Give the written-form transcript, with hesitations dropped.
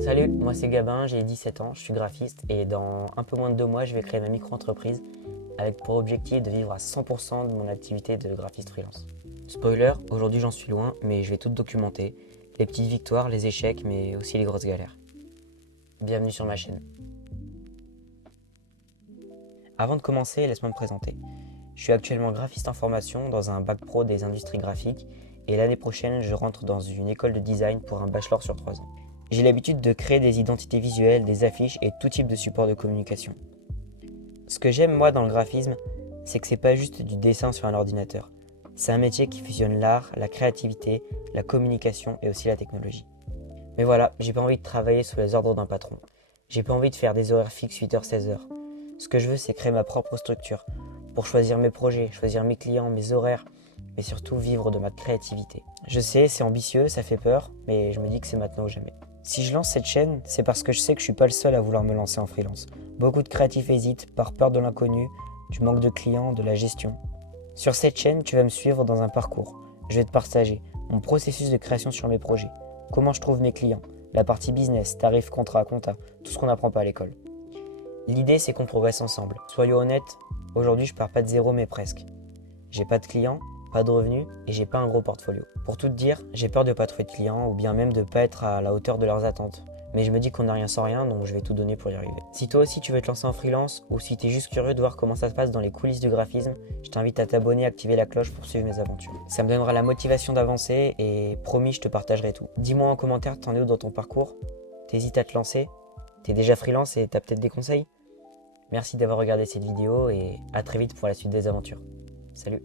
Salut, moi c'est Gabin, j'ai 17 ans, je suis graphiste et dans un peu moins de 2 mois, je vais créer ma micro-entreprise avec pour objectif de vivre à 100% de mon activité de graphiste freelance. Spoiler, aujourd'hui j'en suis loin, mais je vais tout documenter, les petites victoires, les échecs, mais aussi les grosses galères. Bienvenue sur ma chaîne. Avant de commencer, laisse-moi me présenter. Je suis actuellement graphiste en formation dans un bac pro des industries graphiques et l'année prochaine, je rentre dans une école de design pour un bachelor sur 3 ans. J'ai l'habitude de créer des identités visuelles, des affiches et tout type de support de communication. Ce que j'aime moi dans le graphisme, c'est que c'est pas juste du dessin sur un ordinateur. C'est un métier qui fusionne l'art, la créativité, la communication et aussi la technologie. Mais voilà, j'ai pas envie de travailler sous les ordres d'un patron. J'ai pas envie de faire des horaires fixes 8h-16h. Ce que je veux, c'est créer ma propre structure pour choisir mes projets, choisir mes clients, mes horaires, mais surtout vivre de ma créativité. Je sais, c'est ambitieux, ça fait peur, mais je me dis que c'est maintenant ou jamais. Si je lance cette chaîne, c'est parce que je sais que je suis pas le seul à vouloir me lancer en freelance. Beaucoup de créatifs hésitent par peur de l'inconnu, du manque de clients, de la gestion. Sur cette chaîne, tu vas me suivre dans un parcours. Je vais te partager mon processus de création sur mes projets, comment je trouve mes clients, la partie business, tarifs, contrat, compta, tout ce qu'on n'apprend pas à l'école. L'idée, c'est qu'on progresse ensemble. Soyons honnêtes, aujourd'hui, je pars pas de zéro, mais presque. J'ai pas de clients, pas de revenus et j'ai pas un gros portfolio. Pour tout te dire, j'ai peur de pas trouver de clients ou bien même de pas être à la hauteur de leurs attentes. Mais je me dis qu'on n'a rien sans rien, donc je vais tout donner pour y arriver. Si toi aussi tu veux te lancer en freelance ou si tu es juste curieux de voir comment ça se passe dans les coulisses du graphisme, je t'invite à t'abonner et activer la cloche pour suivre mes aventures. Ça me donnera la motivation d'avancer et promis, je te partagerai tout. Dis-moi en commentaire, t'en es où dans ton parcours? T'hésites à te lancer? T'es déjà freelance et t'as peut-être des conseils? Merci d'avoir regardé cette vidéo et à très vite pour la suite des aventures. Salut!